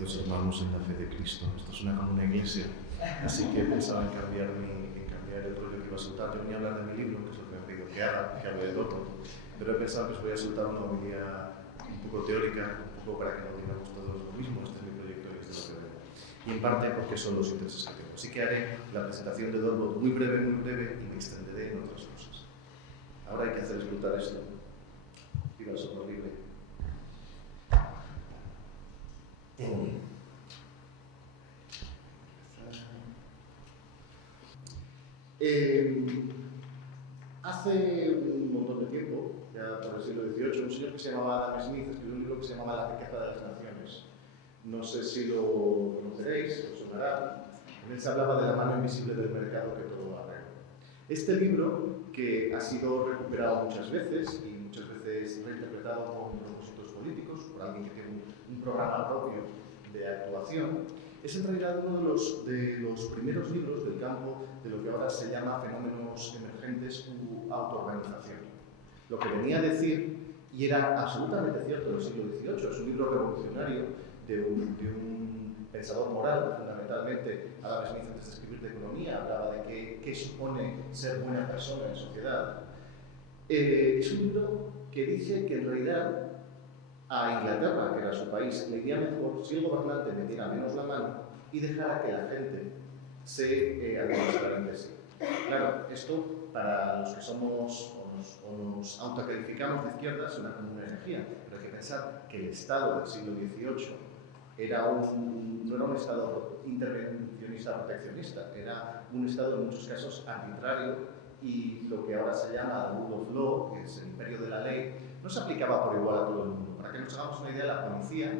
queridos hermanos en la fe de Cristo. Esto suena como una iglesia, así que pensaba en cambiar el rollo que iba a soltar. Yo venía a hablar de mi libro, que es lo que me han pedido que haga, que hable de Dotto, pero he pensado que os voy a soltar una homilía un poco teórica, un poco para que no digamos todos lo mismo. Este es mi proyecto y este es lo que veo. Y en parte porque son los intereses que tengo. Así que haré la presentación de Dotto muy breve, y me extenderé en otras cosas. Ahora hay que hacer disfrutar esto. Viva el software libre. Hace un montón de tiempo, ya por el siglo XVIII, un señor que se llamaba Adam Smith escribió un libro que se llamaba La riqueza de las naciones. No sé si lo conoceréis, os sonará. En él se hablaba de la mano invisible del mercado que todo arregla. Este libro, que ha sido recuperado muchas veces y muchas veces reinterpretado con propósitos políticos, por alguien que tiene un programa propio de actuación, es en realidad uno de los primeros libros del campo de lo que ahora se llama fenómenos emergentes u autoorganización. Lo que venía a decir, y era absolutamente cierto en el siglo XVIII, es un libro revolucionario de un pensador moral, fundamentalmente. Adam Smith, antes de escribir de economía, hablaba de qué supone ser buena persona en sociedad. Es un libro que dice que en realidad a Inglaterra, que era su país, le iría mejor si el gobernante metiera menos la mano y dejara que la gente se administrara entre sí. Claro, esto para los que somos o nos autocalificamos de izquierda suena como una herejía, pero hay que pensar que el Estado del siglo XVIII no era un Estado intervencionista proteccionista, era un Estado en muchos casos arbitrario, y lo que ahora se llama the rule of law, que es el imperio de la ley, no se aplicaba por igual a todo el mundo. Para que nos hagamos una idea, la policía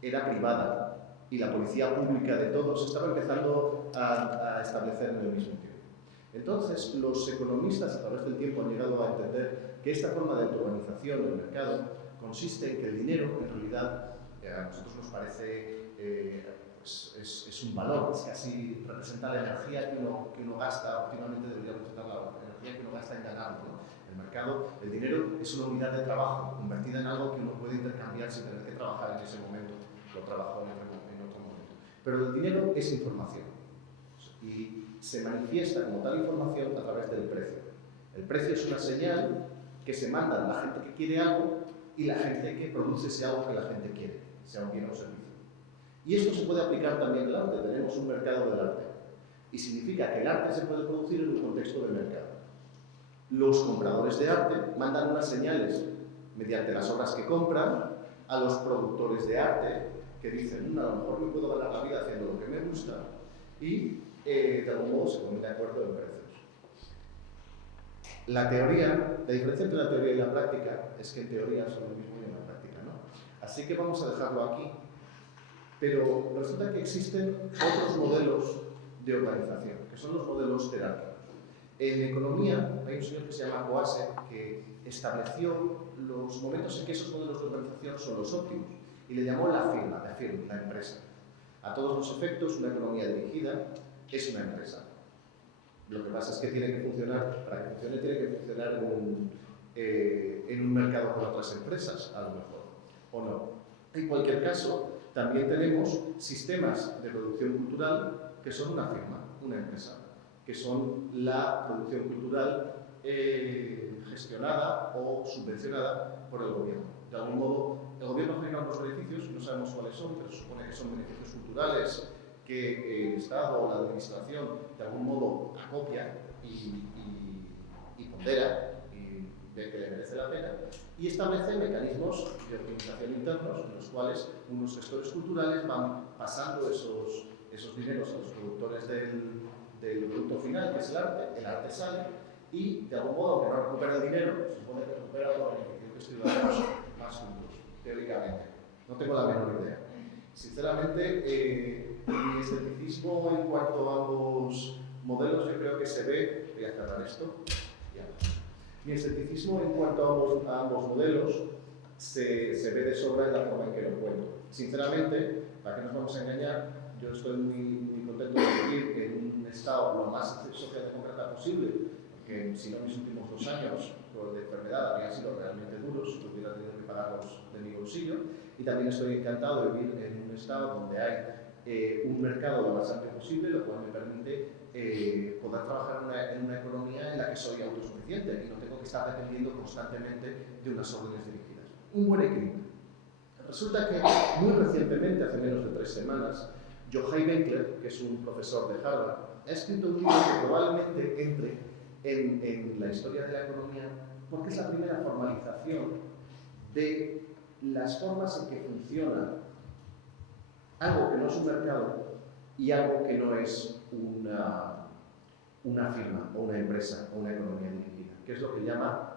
era privada y la policía pública de todos estaba empezando a establecer en el mismo tiempo. Entonces, los economistas a través del tiempo han llegado a entender que esta forma de autoorganización del mercado consiste en que el dinero, en realidad, a nosotros nos parece es un valor, es casi representa la energía que uno gasta, óptimamente debería representar la energía que uno gasta en ganar, ¿no? El mercado, el dinero es una unidad de trabajo, convertida en algo que uno puede intercambiar sin tener que trabajar en ese momento, lo trabajó en otro momento. Pero el dinero es información y se manifiesta como tal información a través del precio. El precio es una señal que se manda a la gente que quiere algo y la gente que produce ese algo que la gente quiere, sea un bien o un servicio. Y esto se puede aplicar también al arte. Tenemos un mercado del arte. Y significa que el arte se puede producir en un contexto del mercado. Los compradores de arte mandan unas señales mediante las obras que compran a los productores de arte que dicen, a lo mejor me puedo ganar la vida haciendo lo que me gusta, y de algún modo se ponen de acuerdo en precios. La diferencia entre la teoría y la práctica es que en teoría son lo mismo y en la práctica no. Así que vamos a dejarlo aquí. Pero resulta que existen otros modelos de organización, que son los modelos jerárquicos. En economía hay un señor que se llama Coase, que estableció los momentos en que esos modelos de organización son los óptimos, y le llamó la firma, la empresa. A todos los efectos, una economía dirigida es una empresa. Lo que pasa es que tiene que funcionar, para que funcione, tiene que funcionar en un mercado con otras empresas, a lo mejor, o no. En cualquier caso, también tenemos sistemas de producción cultural que son una firma, una empresa, que son la producción cultural gestionada o subvencionada por el gobierno. De algún modo, el gobierno genera unos beneficios, no sabemos cuáles son, pero se supone que son beneficios culturales que el Estado o la Administración de algún modo acopia y pondera y ve que le merece la pena, y establece mecanismos de optimización internos en los cuales unos gestores culturales van pasando esos dineros a los productores del producto final, que es el arte sale, y de algún modo, aunque no recupera el dinero, se supone que recupera los beneficios ciudadanos más juntos, teóricamente. No tengo la menor idea. Sinceramente, mi escepticismo en cuanto a ambos modelos, yo creo que se ve, voy a cerrar esto, ya. Mi escepticismo en cuanto a ambos modelos se ve de sobra en la forma en que lo cuento. Sinceramente, ¿para qué nos vamos a engañar? Yo estoy muy contento de vivir en un estado lo más socialdemócrata posible, porque si no, mis últimos 2 años de enfermedad habrían sido realmente duros, si hubiera tenido que pagarlos de mi bolsillo. Y también estoy encantado de vivir en un estado donde hay un mercado lo más amplio posible, lo cual me permite poder trabajar en una economía en la que soy autosuficiente y no tengo que estar dependiendo constantemente de unas órdenes dirigidas. Un buen equilibrio. Resulta que muy recientemente, hace menos de 3 semanas, Yochai Benkler, que es un profesor de Harvard, ha escrito un libro que probablemente entre en la historia de la economía porque es la primera formalización de las formas en que funciona algo que no es un mercado y algo que no es una firma o una empresa o una economía dirigida, que es lo que llama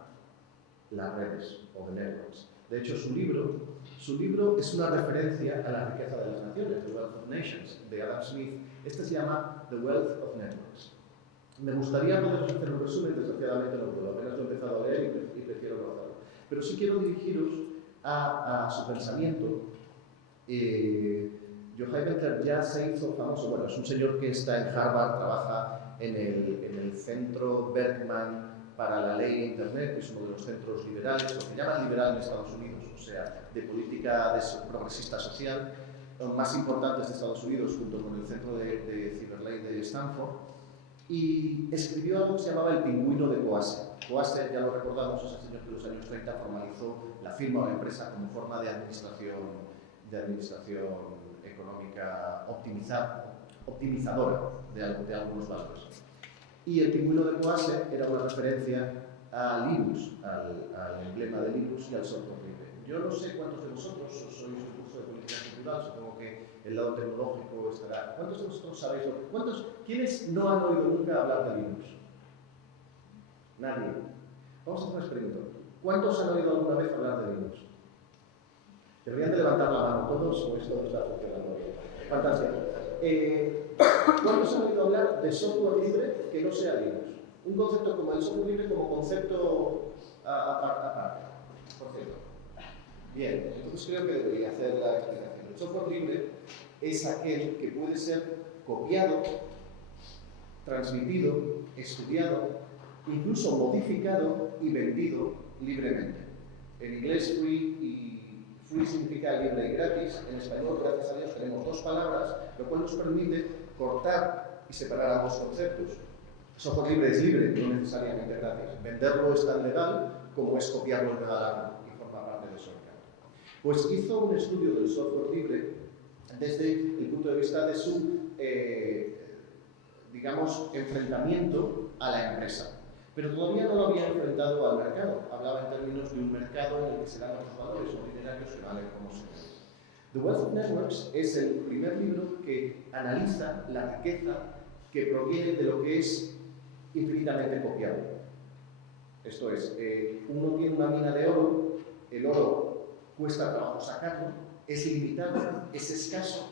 las redes o the networks. De hecho, su libro es una referencia a la riqueza de las naciones, The Wealth of Nations, de Adam Smith. Este se llama The Wealth of Networks. Me gustaría poder hacer un resumen, desgraciadamente no puedo, apenas lo he empezado a leer y prefiero no hacerlo. Pero sí quiero dirigiros a su pensamiento. Yochai Benkler ya se hizo famoso, bueno, es un señor que está en Harvard, trabaja en el Centro Berkman para la Ley de Internet, que es uno de los centros liberales, lo que llaman liberal en Estados Unidos, o sea, de política progresista social, los más importantes de Estados Unidos, junto con el Centro de Ciberley de Stanford, y escribió algo que se llamaba El pingüino de Coase. Coase, ya lo recordamos, es el señor que en los años 30 formalizó la firma o la empresa como forma de administración económica optimizadora de algunos valores. Y el pingüino de Coase era una referencia a Linux, al emblema de Linux y al software libre. Yo no sé cuántos de vosotros sois un curso de política cultural, supongo que el lado tecnológico estará. ¿Cuántos de vosotros sabéis quiénes no han oído nunca hablar de Linux? Nadie. Vamos a hacer un experimento. ¿Cuántos han oído alguna vez hablar de Linux? Deberían de levantar la mano todos o esto no está funcionando bien. Fantástico. ¿Cuántos han oído hablar de software libre que no sea Linux? Un concepto como el software libre como concepto aparte, por cierto. Bien, entonces creo que debería hacer la explicación. El software libre es aquel que puede ser copiado, transmitido, estudiado, incluso modificado y vendido libremente. En inglés free significa libre y gratis. En español, gracias a Dios, tenemos 2 palabras, lo cual nos permite cortar y separar ambos conceptos. Software libre es libre, no necesariamente gratis. Venderlo es tan legal como es copiarlo en cada lado y forma parte de su mercado. Pues hizo un estudio del software libre desde el punto de vista de su, digamos, enfrentamiento a la empresa. Pero todavía no lo había enfrentado al mercado. Hablaba en términos de un mercado en el que se dan otros valores originarios que valen como se ven. The Wealth of Networks es el primer libro que analiza la riqueza que proviene de lo que es infinitamente copiable. Esto es, uno tiene una mina de oro, el oro cuesta trabajo sacarlo, es limitado, es escaso,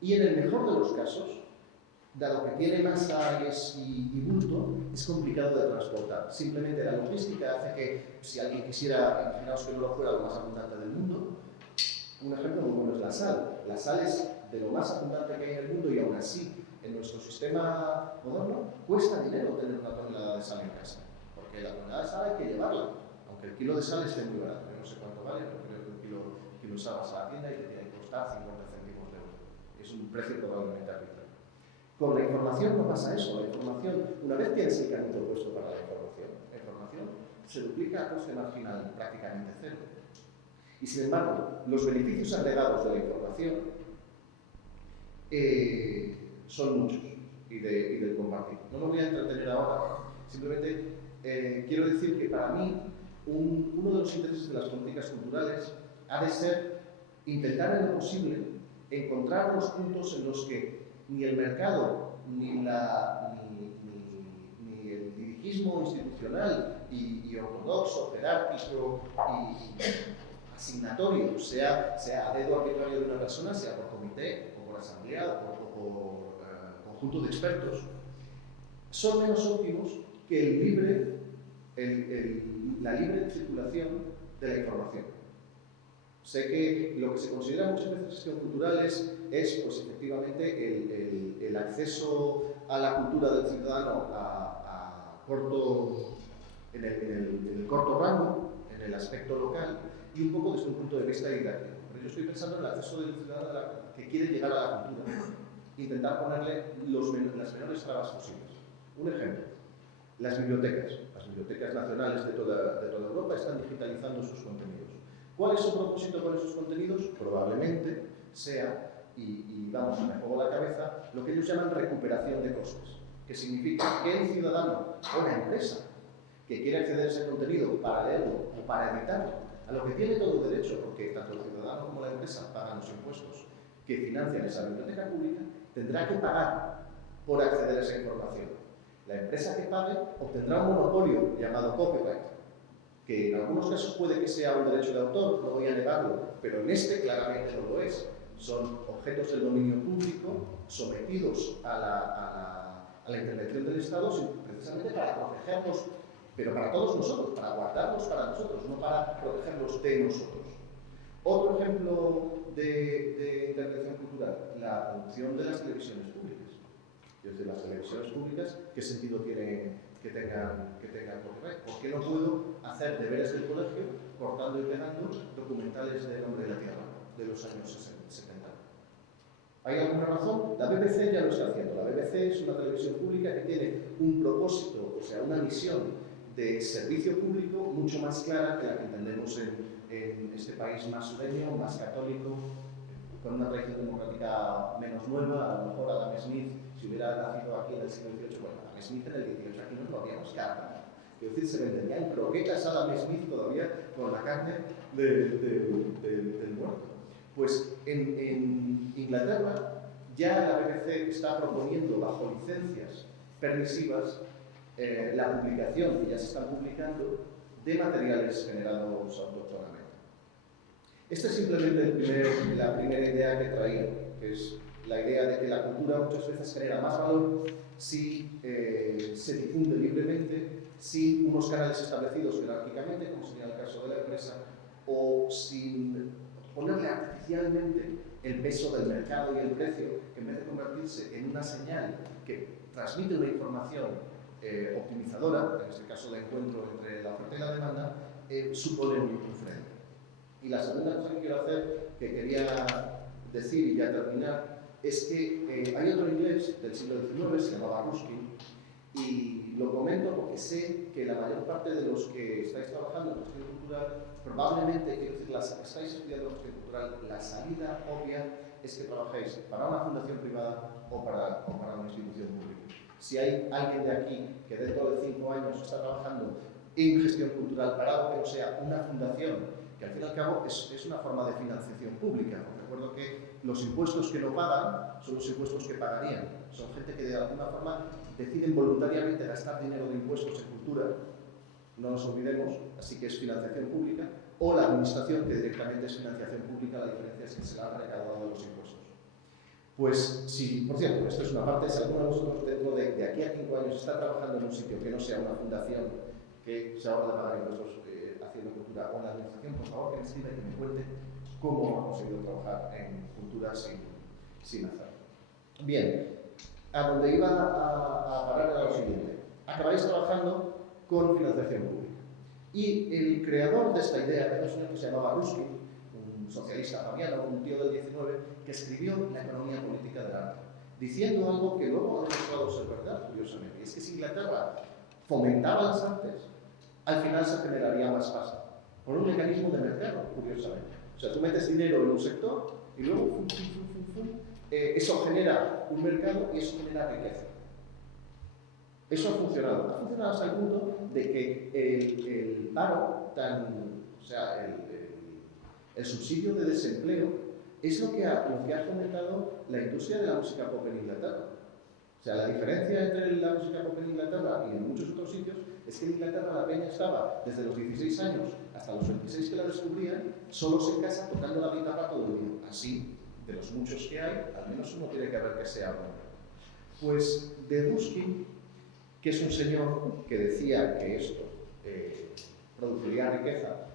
y en el mejor de los casos, dado que tiene masa y bulto, es complicado de transportar. Simplemente la logística hace que, si alguien quisiera, imaginaos que el oro fuera lo más abundante del mundo, un ejemplo muy bueno es la sal. La sal es de lo más abundante que hay en el mundo y aún así, en nuestro sistema moderno, cuesta dinero tener una tonelada de sal en casa. Porque la tonelada de sal hay que llevarla, aunque el kilo de sal esté muy barato. Yo no sé cuánto vale, pero creo que un kilo de sal vas a la tienda y te tiene que costar 50 céntimos de euro. Es un precio probablemente arbitrario. Con la información no pasa eso. La información, una vez tienes el carrito puesto para la información se duplica a coste marginal prácticamente cero. Y sin embargo, los beneficios agregados de la información son muchos y del compartir. No me voy a entretener ahora, simplemente quiero decir que para mí uno de los intereses de las políticas culturales ha de ser intentar en lo posible encontrar los puntos en los que ni el mercado, ni el dirigismo institucional y ortodoxo, jerárquico y asignatorio, sea a dedo arbitrario de una persona, sea por comité, o por asamblea, o por conjunto de expertos, son menos óptimos que la libre circulación de la información. Sé que lo que se considera muchas veces gestión cultural es pues, efectivamente el acceso a la cultura del ciudadano a corto en el corto rango, en el aspecto local y un poco desde un punto de vista didáctico. Pero yo estoy pensando en el acceso del ciudadano que quiere llegar a la cultura, intentar ponerle las menores trabas posibles. Un ejemplo, las bibliotecas nacionales de toda Europa están digitalizando sus contenidos. ¿Cuál es su propósito con esos contenidos? Probablemente sea, y vamos, me juego la cabeza, lo que ellos llaman recuperación de costes, que significa que el ciudadano o la empresa que quiere acceder a ese contenido para leerlo o para editarlo, a lo que tiene todo derecho, porque tanto el ciudadano como la empresa pagan los impuestos que financian esa biblioteca pública, tendrá que pagar por acceder a esa información. La empresa que pague obtendrá un monopolio llamado copyright, que en algunos casos puede que sea un derecho de autor, no voy a negarlo, pero en este claramente no lo es. Son objetos del dominio público sometidos a la intervención del Estado precisamente para protegerlos, pero para todos nosotros, para guardarlos para nosotros, no para protegerlos de nosotros. Otro ejemplo de intervención cultural, la producción de las televisiones públicas. Es decir, las televisiones públicas, ¿qué sentido tiene que tengan copyright? ¿Por qué no puedo hacer deberes del colegio cortando y pegando documentales del hombre de la Tierra de los años 70? ¿Hay alguna razón? La BBC ya lo está haciendo. La BBC es una televisión pública que tiene un propósito, o sea, una misión de servicio público mucho más clara que la que entendemos en este país más sureño, más católico, con una tradición democrática menos nueva. A lo mejor Adam Smith, si hubiera nacido aquí en el siglo XVIII, bueno, Adam Smith en el XVIII, aquí no todavía nos carne. Es decir, se vendería en croquetas Adam Smith todavía con la carne del muerto. Pues en Inglaterra ya la BBC está proponiendo bajo licencias permisivas la publicación, que ya se están publicando, de materiales generados autóctonamente. Esta es simplemente la primera idea que traía, que es la idea de que la cultura muchas veces genera más valor si se difunde libremente, sin unos canales establecidos jerárquicamente, como sería el caso de la empresa, o sin ponerle artificialmente el peso del mercado y el precio, que en vez de convertirse en una señal que transmite una información optimizadora, en este caso de encuentro entre la oferta y la demanda, supone un freno. Y la segunda cosa que quiero hacer, que quería decir y ya terminar, es que hay otro inglés del siglo XIX, se llamaba Ruskin, y lo comento porque sé que la mayor parte de los que estáis trabajando en gestión cultural, probablemente, quiero decir, estáis estudiando gestión cultural, la salida obvia es que trabajéis para una fundación privada o para una institución pública. Si hay alguien de aquí que dentro de 5 años está trabajando en gestión cultural para algo que no sea una fundación, que al fin y al cabo es una forma de financiación pública. Recuerdo que los impuestos que no pagan son los impuestos que pagarían. Son gente que de alguna forma deciden voluntariamente gastar dinero de impuestos en cultura, no nos olvidemos, así que es financiación pública, o la administración, que directamente es financiación pública, la diferencia es que se la han recaudado de los impuestos. Pues sí, por cierto, esto es una parte, si alguno de vosotros dentro de aquí a 5 años está trabajando en un sitio que no sea una fundación que se ahorra de pagar impuestos haciendo cultura o en la administración, por favor que me escriba y que me cuente cómo ha conseguido trabajar en cultura sin hacerlo. Bien, a donde iba a parar era lo siguiente. Acabáis trabajando con financiación pública. Y el creador de esta idea era un señor que se llamaba Ruskin, un socialista fabiano, un tío del 19, que escribió La economía política del arte, diciendo algo que luego ha demostrado ser verdad, curiosamente. Y es que si Inglaterra fomentaba las artes, al final se generaría más pasta, por un mecanismo de mercado, curiosamente. O sea, tú metes dinero en un sector y luego eso genera un mercado y eso genera riqueza. Eso ha funcionado hasta el punto de que el paro, o sea, el subsidio de desempleo, es lo que ha fomentado la industria de la música pop en Inglaterra. O sea, la diferencia entre la música pop en Inglaterra y en muchos otros sitios es que en Inglaterra la peña estaba desde los 16 años hasta los 26 que la descubrían, solos en casa tocando la guitarra todo el día. Así, de los muchos que hay, al menos uno tiene que haber que sea bueno. Pues de Ruskin, que es un señor que decía que esto produciría riqueza,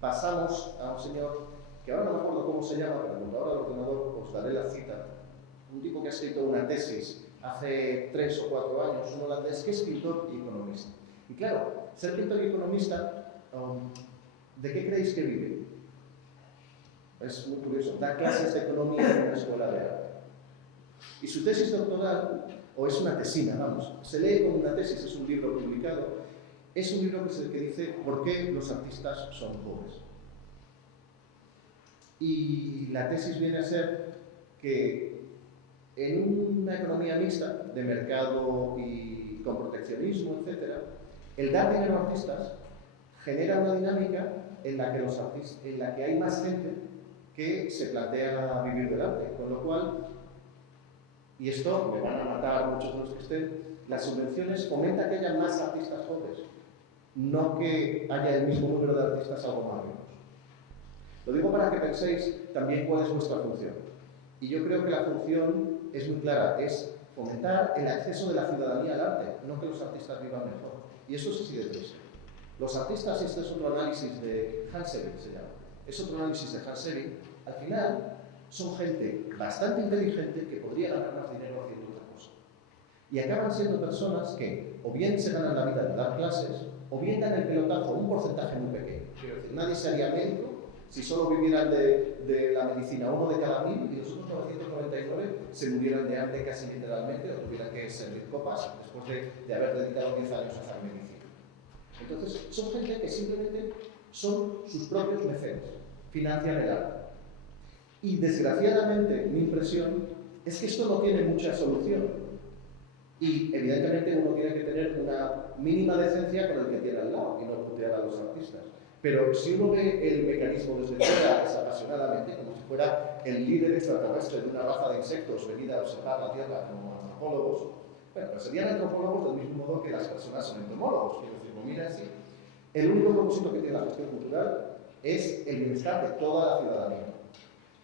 pasamos a un señor que ahora no me acuerdo cómo se llama, pero cuando ahora el ordenador os daré la cita, un tipo que ha escrito una tesis hace 3 o 4 años, un holandés que es escritor y economista. Y claro, ser pintor y economista, ¿de qué creéis que vive? Es muy curioso, da clases de economía en una escuela de arte. Y su tesis doctoral, o es una tesina, vamos, se lee como una tesis, es un libro publicado, es un libro que es el que dice por qué los artistas son pobres. Y la tesis viene a ser que en una economía mixta de mercado y con proteccionismo, etc., el dar dinero a artistas genera una dinámica en la que hay más gente que se plantea vivir del arte, con lo cual, y esto me van a matar muchos de los que estén, las subvenciones fomentan que haya más artistas jóvenes, no que haya el mismo número de artistas algo más menos. Lo digo para que penséis también cuál es vuestra función. Y yo creo que la función es muy clara, es fomentar el acceso de la ciudadanía al arte, no que los artistas vivan mejor. Y eso es así de triste. Los artistas, y este es otro análisis de Hans Selling, se llama, es otro análisis de Hans Selling, al final son gente bastante inteligente que podría ganar más dinero haciendo otra cosa. Y acaban siendo personas que o bien se ganan la vida de dar clases, o bien dan el pelotazo, un porcentaje muy pequeño. Quiero decir, nadie sería médico si solo vivieran de la medicina, 1 de cada 1000, y los otros 999 se murieran de hambre casi literalmente, o tuvieran que servir copas después de haber dedicado 10 años a hacer medicina. Entonces, son gente que simplemente son sus propios mecenas, financian el arte. Y desgraciadamente, mi impresión es que esto no tiene mucha solución. Y evidentemente uno tiene que tener una mínima decencia con el que tiene al lado y no putear a los artistas. Pero si uno ve el mecanismo desde fuera desapasionadamente, como si fuera el líder extraterrestre de una raza de insectos venida a observar la Tierra como antropólogos, bueno, pues serían antropólogos del mismo modo que las personas son entomólogos. Quiero decir, mira así, el único propósito que tiene la gestión cultural es el bienestar de toda la ciudadanía.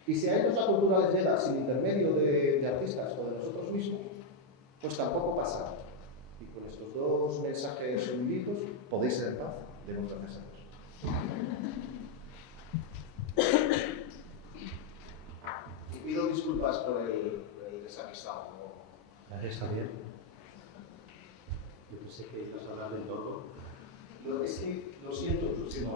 Y si a ellos la cultura les llega sin intermedio de artistas o de nosotros mismos, pues tampoco pasa. Y con estos dos mensajes unidos podéis ser en paz. Demos gracias a Dios. Y pido disculpas por el desamistado. Gracias, Javier. Yo pensé que ibas a hablar del todo. Es que lo siento.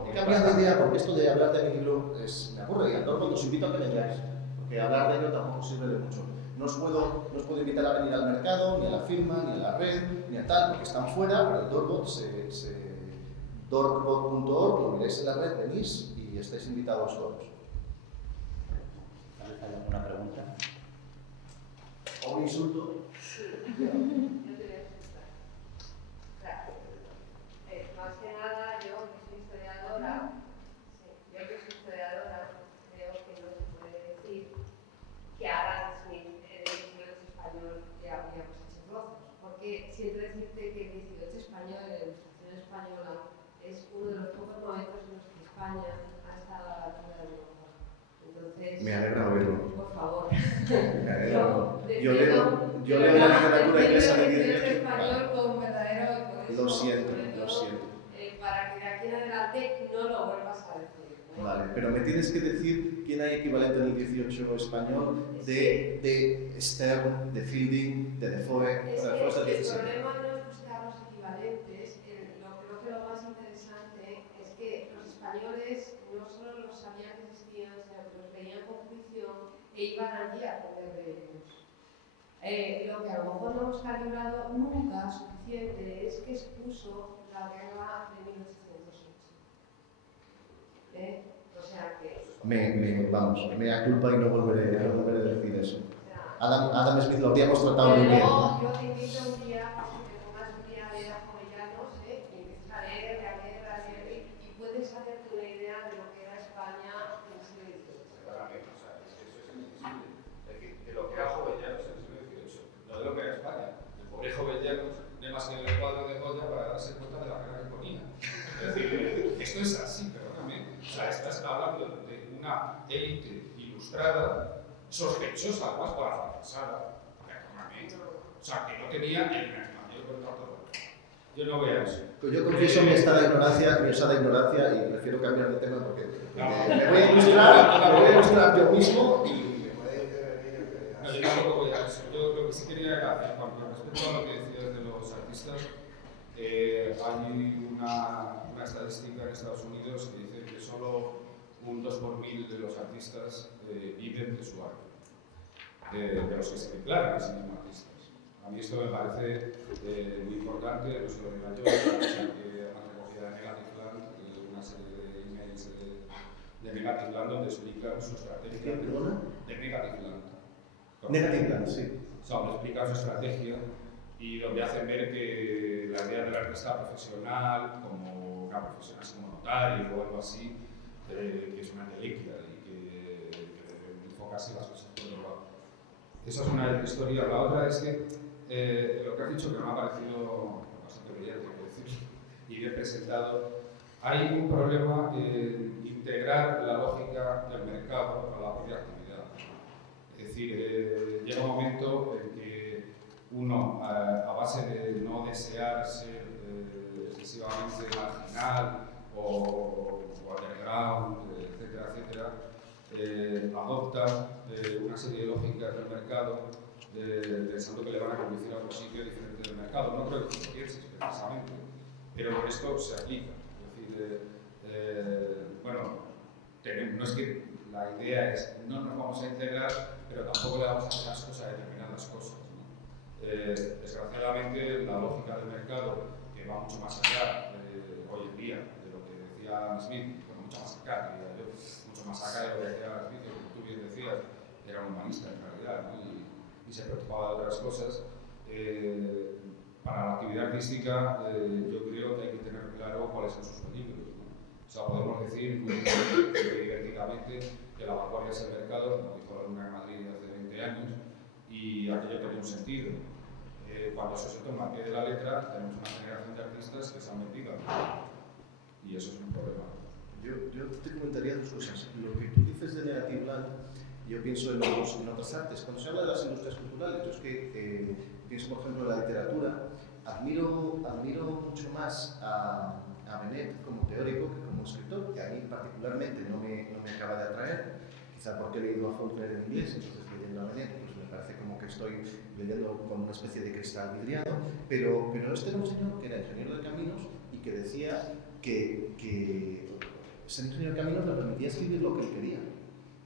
He cambiado de idea porque esto de hablar de mi libro me aburre y a todos os invito a que vengáis, porque hablar de ello tampoco sirve de mucho. No os puedo invitar a venir al mercado, ni a la firma, ni a la red, ni a tal, porque están fuera, pero el Dorkbot dorkbot.org, lo miráis en la red, venís y estáis invitados todos. ¿Tal vez hay alguna pregunta? ¿O un insulto? Sí, yo te voy a explicar. Claro, más que nada, yo que soy historiadora, creo que no se puede decir que Adam Smith en el 18 español ya habríamos hecho trozos, porque siempre decirte que el 18 español, la ilustración española, es uno de los pocos momentos en los que España ha estado a la altura de Europa. Entonces, me alegra oírlo. Por favor. Me alegra oírlo. Yo leo la literatura inglesa de 18 español con verdadero y Lo siento. Para que de aquí en adelante no lo vuelvas a decir. Vale, pero me tienes que decir quién hay equivalente en el 18 español de Stern, de Fielding, de Defoe. Es del que el 17. problema no es buscar los equivalentes. Creo que lo más interesante es que los españoles no solo los sabían que existían, sino que los veían con juicio e iban allí a aprender de ellos. Lo que a lo mejor no hemos calibrado nunca suficiente es que expuso la guerra de 1808. O sea que... me da culpa y no volveré a decir eso. Adam Smith lo habríamos tratado muy bien. Yo te invito un día a que te pongas un día de Jovellanos y empieces a leer, y puedes hacerte una idea de lo que era España en el siglo XVIII. Claramente, o sea, es que eso es indiscutible. Es decir, de lo que era Jovellanos en el siglo XVIII, no de lo que era España. El pobre Jovellanos no hay más que en el cuadro de Goya para darse cuenta de la guerra que ponía. Es decir, esto es así, perdóname. O sea, estás hablando de una élite ilustrada, sospechosa, además por la francesada, perdóname. O sea, que no tenía el mayor contrato. Yo no voy a eso. Yo confieso mi osada ignorancia y prefiero cambiar de tema porque me voy a ilustrar yo mismo y me puede... No, yo tampoco voy a eso. Yo lo que sí quería era, con respecto a lo que decías de los artistas, hay Estados Unidos que dice que solo un 2 por 1000 de los artistas viven de su arte, de los que se declaran a sí mismos artistas. A mí esto me parece muy importante, no se lo digo yo, que han recogido de Negative Land, una serie de emails de Negative Land donde explican su estrategia. De Negative Land. Negative Land, sí. O sea, donde explican su estrategia y donde hacen ver que la idea del artista profesional, como una profesión así como notario o algo así, que es una deliquia y que debe enfocarse las cosas por otro lado. Esa es una historia. La otra es que lo que has dicho, que me ha parecido bastante brillante, y bien presentado, hay un problema en integrar la lógica del mercado a la propia actividad. Es decir, llega un momento en que uno, a base de no desear ser excesivamente marginal o underground, etcétera, etcétera, adopta una serie de lógicas del mercado pensando que le van a conducir a otro sitio diferente del mercado. No creo que lo pienses precisamente, pero esto se aplica. Es decir, bueno, no es que la idea es no nos vamos a integrar, pero tampoco le vamos a hacer ascos a determinadas cosas, ¿no? Desgraciadamente, la lógica del mercado, que va mucho más allá hoy en día de lo que decía Adam Smith, bueno, mucho más acá, diría yo, mucho más acá de lo que decía Adam Smith, que tú bien decías, era un humanista en realidad, ¿no? y se preocupaba de otras cosas. Para la actividad artística, yo creo que hay que tener claro cuáles son sus peligros, ¿no? O sea, podemos decir muy idénticamente que la vanguardia es el mercado, como dijo la Luna en Madrid hace 20 años, y aquello tiene un sentido. Cuando eso se toma al pie de la letra, tenemos una generación de artistas que se han metido, y eso es un problema. Yo te comentaría dos cosas. Lo que tú dices de Negative Land, yo pienso en otras artes. Cuando se habla de las industrias culturales, yo es que pienso, por ejemplo, en la literatura. Admiro mucho más a Benet como teórico que como escritor, que a mí particularmente no me acaba de atraer, quizá porque he leído a Faulkner en inglés, entonces leyendo a Benet pues me parece como que estoy leyendo con una especie de cristal vidriado, pero este era un señor que era ingeniero de caminos y que decía que ser ingeniero de caminos le permitía escribir lo que él quería.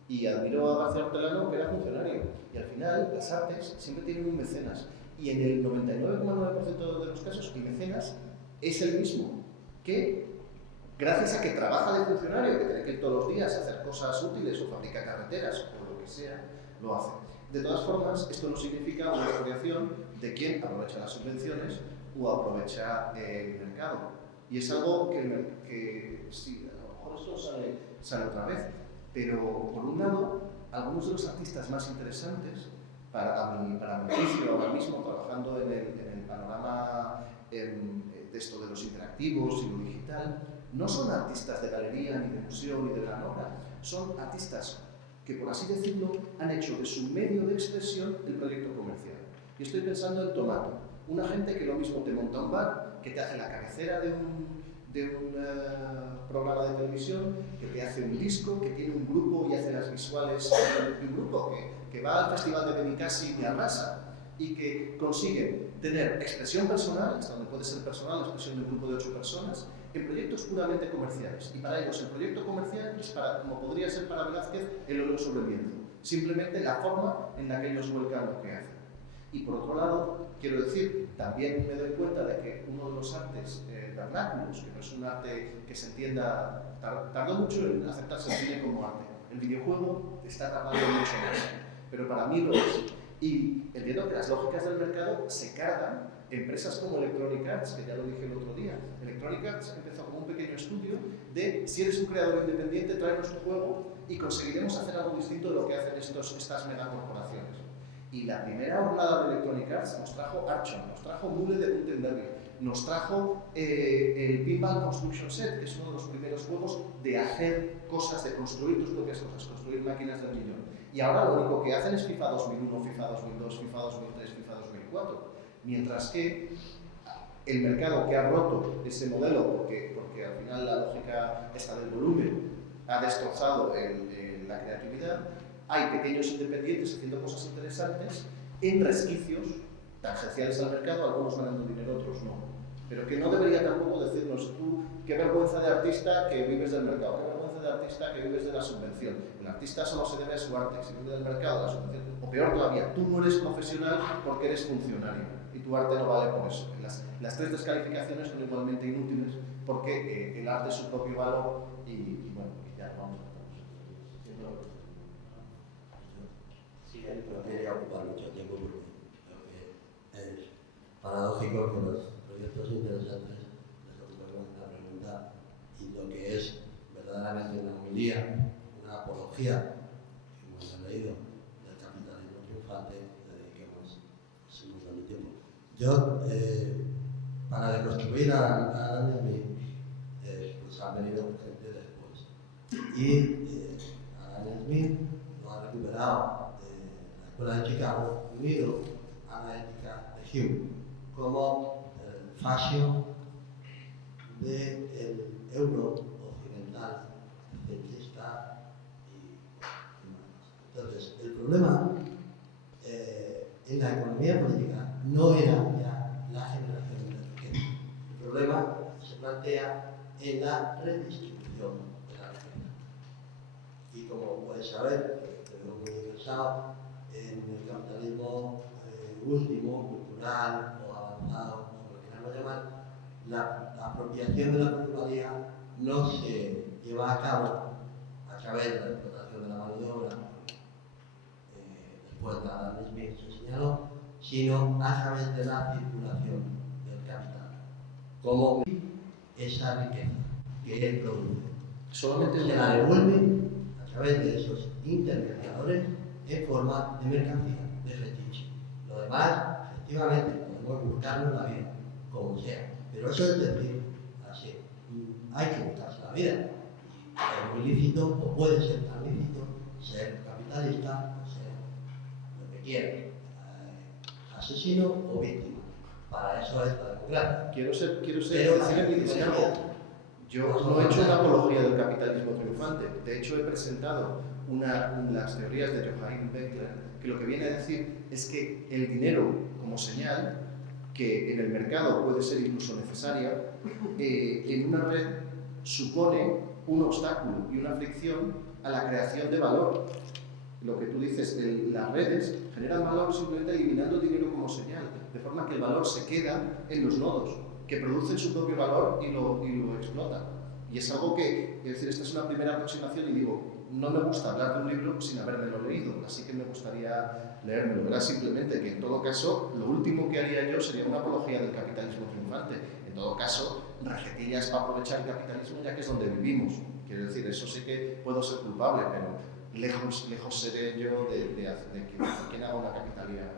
Y admiro a García Hortelano, que era funcionario, y al final las artes siempre tienen un mecenas, y en el 99,9% de los casos el mecenas es el mismo, que gracias a que trabaja de funcionario, que tiene que ir todos los días a hacer cosas útiles o fabrica carreteras o lo que sea, lo hace. De todas formas, esto no significa una asociación de quien aprovecha las subvenciones o aprovecha el mercado. Y es algo que sí, a lo mejor esto sale otra vez, pero por un lado, algunos de los artistas más interesantes, para mi juicio ahora mismo, trabajando en el panorama de esto de los interactivos y lo digital, no son artistas de galería, ni de museo, ni de gran obra, son artistas que, por así decirlo, han hecho de su medio de expresión el proyecto comercial. Y estoy pensando en Tomato, una gente que lo mismo te monta un bar, que te hace la cabecera de un programa de televisión, que te hace un disco, que tiene un grupo y hace las visuales de un grupo, que va al festival de Benicassi y arrasa, y que consigue tener expresión personal, hasta donde puede ser personal, la expresión de un grupo de 8 personas, en proyectos puramente comerciales. Y para ellos el proyecto comercial es, como podría ser para Velázquez, el óleo sobre el lienzo. Simplemente la forma en la que ellos vuelcan lo que hacen. Y por otro lado, quiero decir, también me doy cuenta de que uno de los artes vernáculos, que no es un arte que se entienda, tardó mucho en aceptarse el cine como arte. El videojuego está tardando mucho más, pero para mí lo es. Y entiendo que las lógicas del mercado se cargan empresas como Electronic Arts, que ya lo dije el otro día. Electronic Arts empezó como un pequeño estudio de si eres un creador independiente, tráenos tu juego y conseguiremos hacer algo distinto de lo que hacen estas megacorporaciones. Y la primera jornada de Electronic Arts nos trajo Archon, nos trajo Mule de Gutenberg, nos trajo el Pinball Construction Set, que es uno de los primeros juegos de hacer cosas, de construir tus propias cosas, construir máquinas del millón. Y ahora lo único que hacen es FIFA 2001, FIFA 2002, FIFA 2003, FIFA 2004. Mientras que el mercado que ha roto ese modelo, porque al final la lógica esta del volumen ha destrozado la creatividad, hay pequeños independientes haciendo cosas interesantes en resquicios tangenciales al mercado, algunos ganando dinero, otros no. Pero que no debería tampoco decirnos tú, qué vergüenza de artista que vives del mercado, qué vergüenza de artista que vives de la subvención. El artista solo se debe a su arte, si vive del mercado, de la subvención. O peor todavía, tú no eres profesional porque eres funcionario y tu arte no vale por eso. Las tres descalificaciones son igualmente inútiles porque el arte es su propio valor y bueno, y ya vamos a No quería ocupar mucho tiempo porque creo que es paradójico que los proyectos interesantes les ocupen una pregunta y lo que es verdaderamente una homilía, una apología, que hemos leído, del capitalismo triunfante, le dediquemos un montón de tiempo. Yo, para reconstruir a Adam Smith, pues ha venido gente después. Y Adam Smith lo ha recuperado la Escuela de Chicago, unido a la ética de Hume, como el fascio del euro occidental, centrista y demás. Entonces, el problema en la economía política no era ya la generación de riqueza. El problema se plantea en la redistribución de la riqueza. Y como podéis saber, estoy muy interesado en el capitalismo último, cultural o avanzado, como lo queramos llamar, la apropiación de la plusvalía no se lleva a cabo a través de la explotación de la mano de obra, después de Adam Smith se señaló, sino a través de la circulación del capital, como esa riqueza que él produce. solamente Se la devuelve a través de esos intermediadores en forma de mercancía, de fetiche. Lo demás, efectivamente, podemos buscarnos la vida, como sea. Pero eso es decir, así, hay que buscarse la vida. Es muy lícito, o puede ser tan lícito, ser capitalista, o ser lo que quiera, asesino o víctima. Para eso es la democracia. quiero ser Pero decir en mi descargo. Yo no he hecho una apología del capitalismo triunfante. De hecho, he presentado las teorías de Joachim Beckler, que lo que viene a decir es que el dinero como señal, que en el mercado puede ser incluso necesaria, en una red supone un obstáculo y una fricción a la creación de valor. Lo que tú dices, las redes generan valor simplemente eliminando el dinero como señal, de forma que el valor se queda en los nodos, que producen su propio valor y lo explotan. Y es algo que, es decir, esta es una primera aproximación y digo, no me gusta hablar de un libro sin habérmelo leído, así que me gustaría leérmelo. Era simplemente que en todo caso, lo último que haría yo sería una apología del capitalismo triunfante. En todo caso, rajetillas para aprovechar el capitalismo ya que es donde vivimos. Quiero decir, eso sí que puedo ser culpable, pero lejos seré yo de que quien haga una capitalía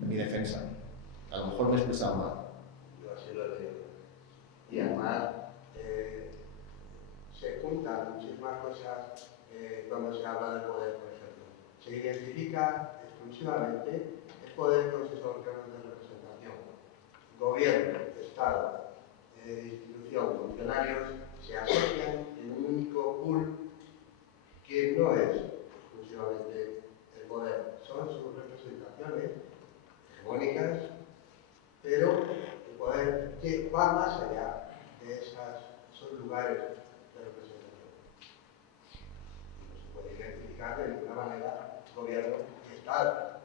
en mi defensa. A lo mejor me he expresado mal. Yo así lo veo. Y además, se juntan muchísimas cosas cuando se habla del poder, por ejemplo. Se identifica exclusivamente el poder con sus órganos de representación. Gobierno, Estado, institución, funcionarios se asocian en un único pool que no es exclusivamente el poder, son sus representaciones hegemónicas, pero el poder que va más allá de esos lugares de representación. No se puede identificar de ninguna manera gobierno y Estado.